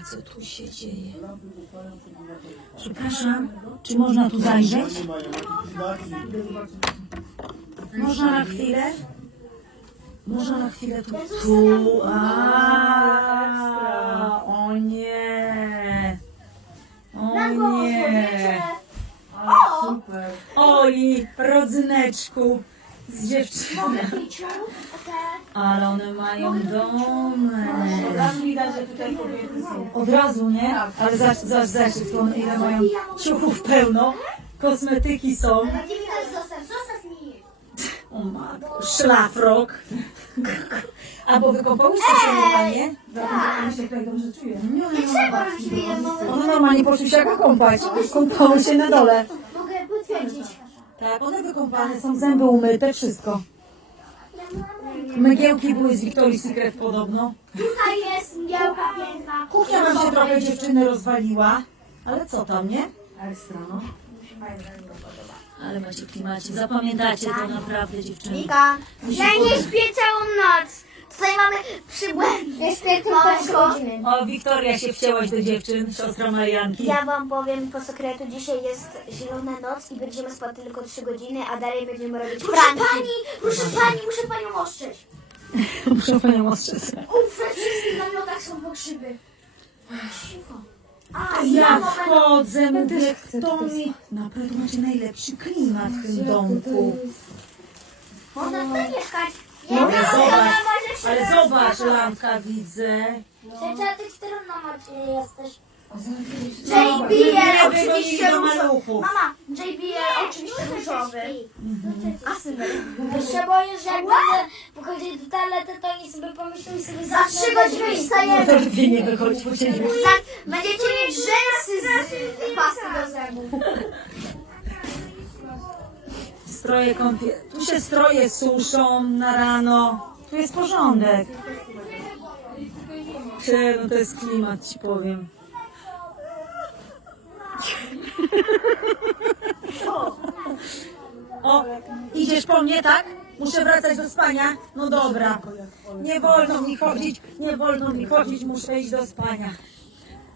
A co tu się dzieje? Przepraszam, czy można tu zajrzeć? Można na chwilę? Można na chwilę tu. Tu, a, o nie. O nie. Super. Oli, rodzyneczku z dziewczyną. Ale one mają. Od razu widać, że tutaj kobiety są. Od razu, nie? Ale zaś, zaś, zaś, to one ile mają ciuchów pełno. Kosmetyki są. Zostaw, zostaw mi! O matko, szlafrok. Albo wykąpałyście się normalnie? Ja się tutaj dobrze czuję. Trzeba robić jedno. One normalnie poszły się jak kąpać. Kąpały się na dole. Mogę potwierdzić. Tak, one wykąpane są, zęby umyte, wszystko. Mygiełki były z Victoria's Secret podobno. Tutaj jest białka piękna. Kuchnia nam się trochę dziewczyny rozwaliła. Ale co tam, nie? Ekstra, no. Ale macie klimacie. Zapamiętacie to naprawdę dziewczyny. Wika, ja nie śpię całą noc. Tutaj mamy przybłędy. Ja śpię tylko 3 godziny. O, Wiktoria się wcięłaś do dziewczyn, siostra Marianki. Ja wam powiem po sekretu, dzisiaj jest zielona noc i będziemy spać tylko 3 godziny, a dalej będziemy robić Proszę pani, proszę pani, muszę panią ostrzec. Muszę panią ostrzec. Uf, we wszystkich namiotach są pokrzywy. Cicho. A, Ja wchodzę, mówię, kto mi... Naprawdę macie najlepszy klimat w tym domku. Można tutaj mieszkać. No, ale zobacz, ale zobacz, lampka widzę. Cześć, ty numerze jesteś? Nie JBL oczywiście różowy. Mama, JBL oczywiście różowy. Się boję, że jak będę wychodzić do toalety, to oni sobie pomyślą i sobie za trzy godziny No wstajemy. to lepiej nie wychodź po ciebie. Za- Będziecie mieć rzęsy z pasty do zębów. Stroje kąpie... Tu się stroje suszą na rano. Tu jest porządek. Czy, no to jest klimat, ci powiem. O, idziesz po mnie, tak? Muszę wracać do spania? No dobra. Nie wolno mi chodzić, nie wolno mi chodzić, muszę iść do spania.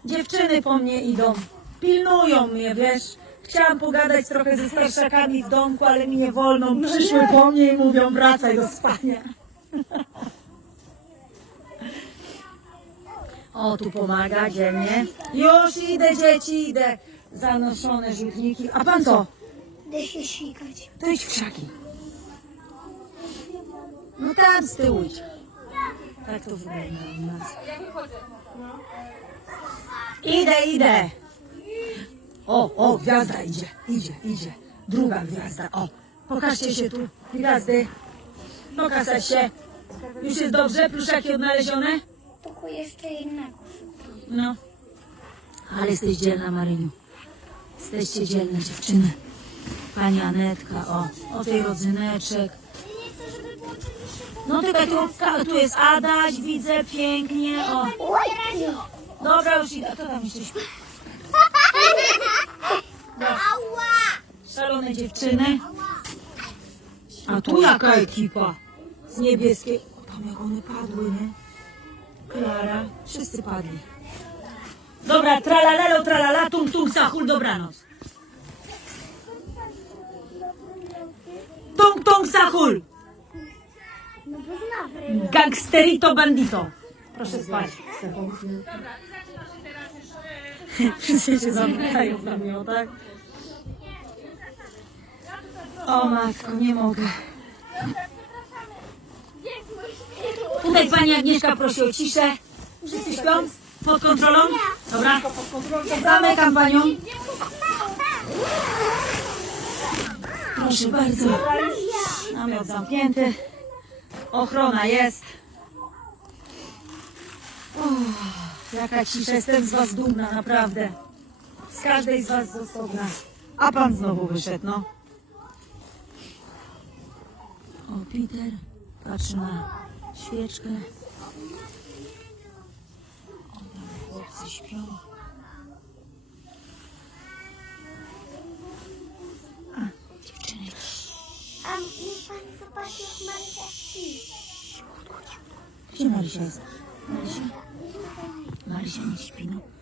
Dziewczyny po mnie idą. Pilnują mnie, wiesz. Chciałam pogadać trochę ze starszakami w domku, ale mi nie wolno. Przyszły po mnie i mówią wracaj do spania. O, tu pomaga dziennie. Już idę, dzieci, idę. Zanoszone rzutniki. A pan co? Idę się sikać. To idź w krzaki. No tam z tyłu idź. Tak to wygląda u nas. Idę, idę. O, o, gwiazda idzie, idzie, idzie. Druga gwiazda, o. Pokażcie się tu, gwiazdy. Pokazać się. Już jest dobrze, pluszaki odnalezione? Tylko jeszcze jednego. No. Ale jesteś dzielna, Maryniu. Jesteście dzielne dziewczyny. Pani Anetka, o, o tej rodzyneczek. No tylko tu, ka- tu jest Adaś, widzę pięknie, o. Dobra, już idę, to tam jeszcze śpi. Ała! Szalone dziewczyny. A tu jaka ekipa? Z niebieskiej. O, tam jak one padły, nie? Klara, wszyscy padli. Dobra, tralalelo, tralala, tung tung sahul, dobranoc. Tung tung sahul, gangsterito bandito. Proszę spać. Wszyscy się zamykają w namiotach. O matko, nie mogę. Tutaj pani Agnieszka prosi o ciszę. Wszyscy śpią? Pod kontrolą? Dobra. Zamykam panią. Proszę bardzo. Namiot zamknięty. Ochrona jest. Uff, jaka cisza. Jestem z was dumna, naprawdę. Z każdej z was z osobna. A pan znowu wyszedł, no. O, Peter patrzy na świeczkę. Śpią. A, dziewczyny. A niech pani zobaczy, jak Marysia śpi. Gdzie Marysia jest? Marysia? Marysia nie śpi, no.